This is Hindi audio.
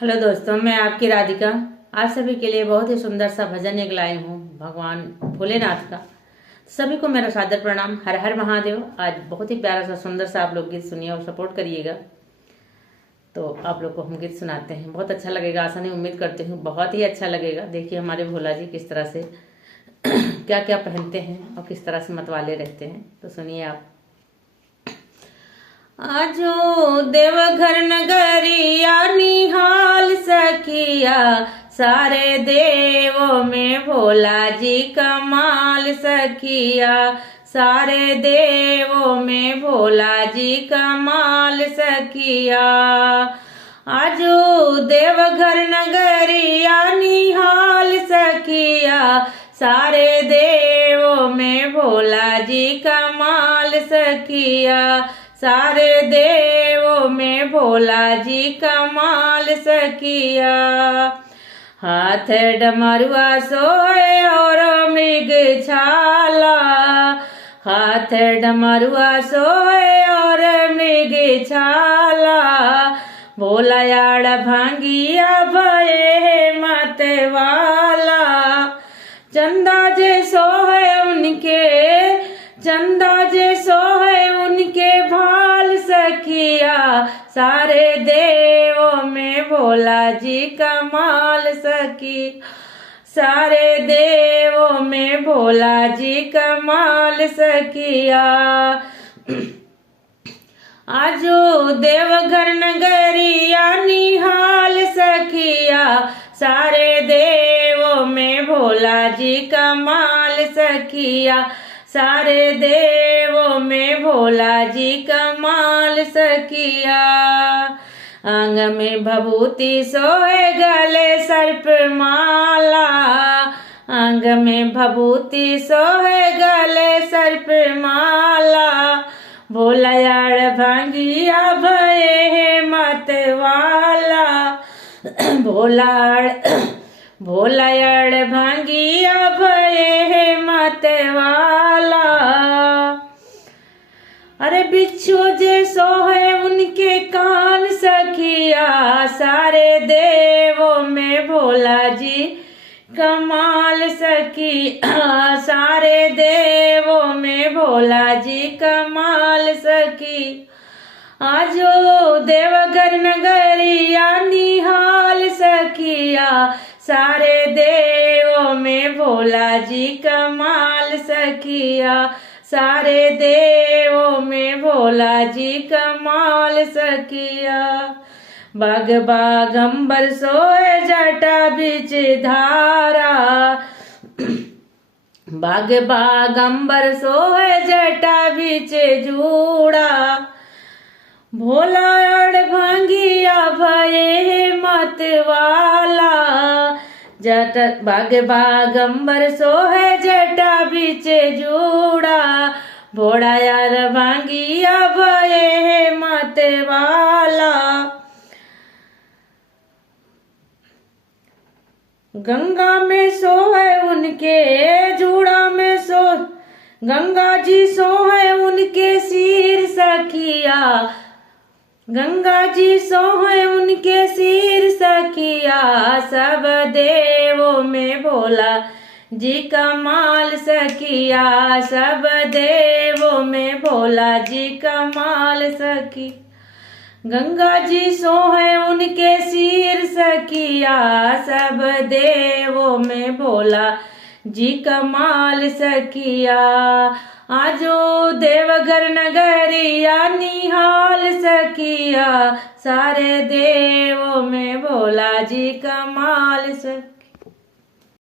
हेलो दोस्तों, मैं आपकी राधिका आप सभी के लिए बहुत ही सुंदर सा भजन एक लाई हूँ भगवान भोलेनाथ का। सभी को मेरा सादर प्रणाम। हर हर महादेव। आज बहुत ही प्यारा सा सुंदर सा आप लोग गीत सुनिए और सपोर्ट करिएगा। तो आप लोग को हम गीत सुनाते हैं, बहुत अच्छा लगेगा। आशा नहीं, उम्मीद करती हूँ बहुत ही अच्छा लगेगा। देखिए हमारे भोला जी किस तरह से क्या क्या पहनते हैं और किस तरह से मतवाले रहते हैं। तो सुनिए आप। आजो देवघर नगरिया निहाल सखिया, सारे देवों में भोला जी कमाल सखिया। सारे देवों में भोला जी कमाल सखिया। आजो देवघर नगरिया निहाल सखिया, सारे देवों में भोला जी कमाल सखिया। सारे देवों में भोला जी कमाल सखिया। हाथ डमरुआ सोए और मृग छाला, हाथ डमरुआ सोए और मृग छाला। भोला याड़ भांगिया भये मत वाला, चंदा जे सोए उनके, चंदा जे सोए उनके भाल सखिया। सारे देवों में भोला जी कमाल सखी। सारे देवों में भोला जी कमाल सखिया। आजो देवघर नगरिया निहाल सखिया, सारे देवों में भोला जी कमाल सखिया। सारे देवों में भोला जी कमाल सखिया। अंग में भभूति सोए गले सर्प माला, अंग में भभूति सोए गले सर्प माला। भोला याड़ भांगिया भये मत वाला, भोला याड़ भांगिया भये मत वाला। अरे बिच्छू जे सोहे उनके कान सखिया, सारे देवों में भोला जी कमाल सखी। सारे देवों में भोला जी कमाल सखी। आजो देवघर नगरिया निहाल सखिया, सारे देवों में भोला जी कमाल सखिया। सारे देवों में भोला जी कमाल सखिया। बाग बागंबर सोए जटा बीच धारा, बाग बागंबर सोए जटा बीच जूड़ा। भोला याड़ भांगिया भये मत वाला, जट बाग बागंबर सोहे जटा बीच जूड़ा। भोला यार भांगिया भये मत वाला। गंगा में सोहे उनके जूड़ा में सो, गंगा जी सोहे उनके सिर सखिया। गंगा जी सोहे उनके सिर सखिया। सब देवों में भोला जी कमाल सखिया। सब देवों में भोला जी कमाल सखी। गंगा जी सोहे उनके सिर सखिया। सब देवों में भोला जी कमाल सखिया। आजो देवघर नगरिया निहाल सखिया, सारे देवों में भोला जी कमाल सखिया।